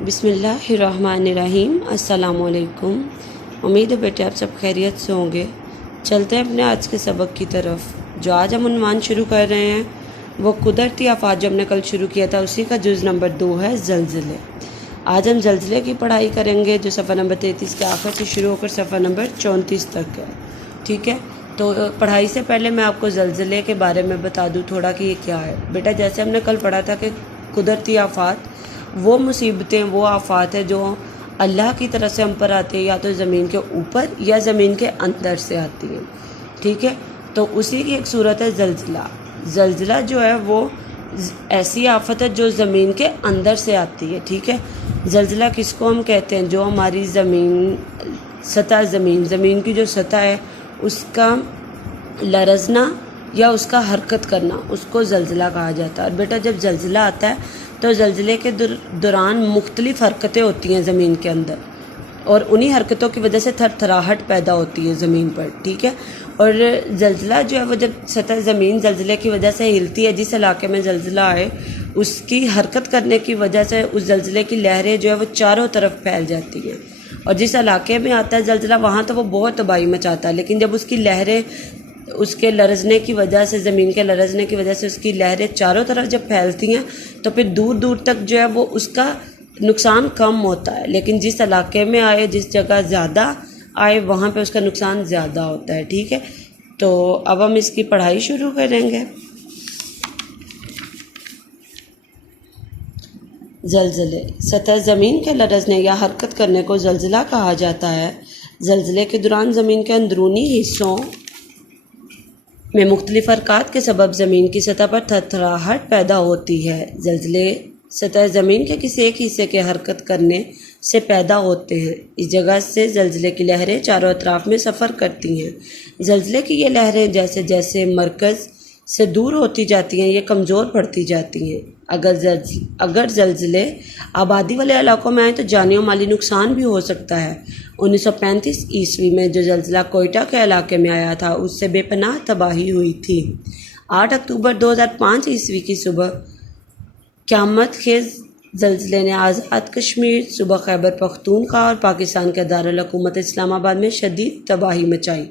बिस्मिल्लाहिर्रहमानिर्रहीम। अस्सलामुअलैकुम। उम्मीद है बेटे आप सब खैरियत से होंगे। चलते हैं अपने आज के सबक की तरफ। जो आज हम उन्वान शुरू कर रहे हैं वो कुदरती आफात जो हमने कल शुरू किया था उसी का जुज़ नंबर 2 है ज़लज़ले। आज हम ज़लज़ले की पढ़ाई करेंगे जो सफ़ा नंबर 33 के आखिर से शुरू होकर सफ़ा नंबर 34 तक है। ठीक है, तो पढ़ाई से पहले मैं आपको ज़लज़ले के बारे में बता दूं थोड़ा कि ये क्या है। बेटा जैसे हमने कल पढ़ा था कि कुदरती आफात वो मुसीबतें, वो आफात है जो अल्लाह की तरफ से हम पर आती है, या तो ज़मीन के ऊपर या ज़मीन के अंदर से आती हैं। ठीक है, तो उसी की एक सूरत है ज़लज़ला। ज़लज़ला जो है वो ऐसी आफत है जो ज़मीन के अंदर से आती है। ठीक है, ज़लज़ला किसको हम कहते हैं? जो हमारी ज़मीन की जो सतह है उसका लरज़ना या उसका हरकत करना, उसको ज़लज़ला कहा जाता है। और बेटा जब ज़लज़ला आता है तो ज़लज़ले के दौरान मुख्तलिफ़ हरकतें होती हैं ज़मीन के अंदर, और उन्हीं हरकतों की वजह से थरथराहट पैदा होती है ज़मीन पर। ठीक है, और ज़लज़ला जो है वो जब सतह ज़मीन ज़लज़ले की वजह से हिलती है, जिस इलाके में ज़लज़ला आए उसकी हरकत करने की वजह से उस ज़लज़ले की लहरें जो है वो चारों तरफ फैल जाती हैं। और जिस इलाके में आता है ज़लज़ला वहाँ तो वो बहुत तबाही मचाता है, लेकिन जब उसकी लहरें उसके लरज़ने की वजह से, ज़मीन के लरज़ने की वजह से उसकी लहरें चारों तरफ जब फैलती हैं तो फिर दूर दूर तक जो है वो उसका नुकसान कम होता है। लेकिन जिस इलाके में आए, जिस जगह ज़्यादा आए, वहाँ पे उसका नुकसान ज़्यादा होता है। ठीक है, तो अब हम इसकी पढ़ाई शुरू करेंगे। ज़लज़ले, सतह ज़मीन के लरज़ने या हरकत करने को ज़लज़ला कहा जाता है। ज़लज़ले के दौरान ज़मीन के अंदरूनी हिस्सों में मुख्तलिफ़ हरकत के सबब ज़मीन की सतह पर थरथराहट पैदा होती है। ज़लज़ले सतह ज़मीन के किसी एक हिस्से के हरकत करने से पैदा होते हैं। इस जगह से ज़लज़ले की लहरें चारों अतराफ में सफ़र करती हैं। ज़लज़ले की ये लहरें जैसे जैसे मरकज़ से दूर होती जाती हैं ये कमज़ोर पड़ती जाती हैं। अगर ज़लज़ले आबादी वाले इलाकों में आए तो जानी और माली नुकसान भी हो सकता है। 1935 ईस्वी में जो ज़लज़ला कोयटा के इलाके में आया था उससे बेपनाह तबाही हुई थी। 8 अक्टूबर 2005 ईस्वी की सुबह क़यामत खेज़ ज़लज़ले ने आज़ाद कश्मीर, सूबा खैबर पख्तूनख्वा और पाकिस्तान के दारुल हुकूमत इस्लामाबाद में शदीद तबाही मचाई।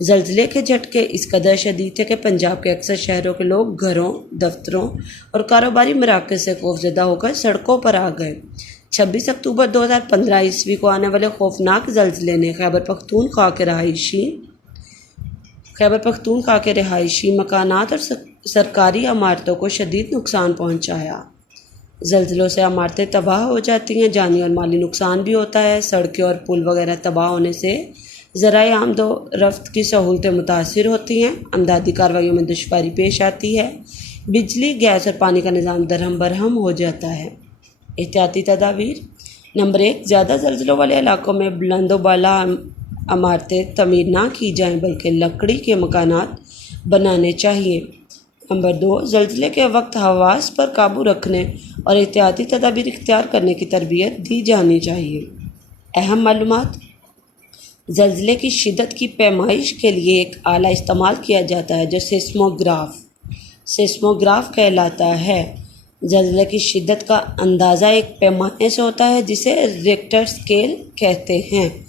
ज़लज़ले के झटके इस कदर शदीद थे कि पंजाब के अक्सर शहरों के लोग घरों, दफ्तरों और कारोबारी मराकज़ से खौफज़दा होकर सड़कों पर आ गए। 26 अक्टूबर 2015 ईस्वी को आने वाले खौफनाक ज़लज़ले ने खैबर पख्तूनख्वा के रिहायशी मकानात और सरकारी इमारतों को शदीद नुकसान पहुँचाया। ज़लज़लों से इमारतें तबाह हो जाती हैं, जानी और माली नुकसान भी होता है। सड़कें और पुल वगैरह तबाह होने से ज़राए आमदो रफ्त की सहूलतें मुतासिर होती हैं। अमदादी कार्रवाइयों में दुश्वारी पेश आती है। बिजली, गैस और पानी का निज़ाम दरहम बरहम हो जाता है। एहतियाती तदाबीर। नंबर 1, ज़्यादा ज़लज़लों वाले इलाकों में बुलंदोबाला इमारतें तमीर ना की जाएँ बल्कि लकड़ी के मकानात बनाने चाहिए। नंबर 2, ज़लज़ले के वक्त हवास पर काबू रखने और एहतियाती तदाबीर इख्तियार करने की तरबियत दी जानी चाहिए। अहम मालूमात। ज़लज़ले की शिद्दत की पैमाइश के लिए एक आला इस्तेमाल किया जाता है जो सेस्मोग्राफ कहलाता है। ज़लज़ले की शिद्दत का अंदाज़ा एक पैमाने से होता है जिसे रिक्टर स्केल कहते हैं।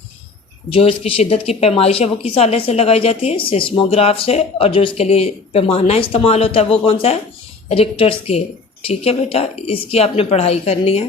जो इसकी शिद्दत की पैमाइश है वो किस आले से लगाई जाती है? सेस्मोग्राफ से। और जो इसके लिए पैमाना इस्तेमाल होता है वो कौन सा है? Richter scale. ठीक है बेटा, इसकी आपने पढ़ाई करनी है।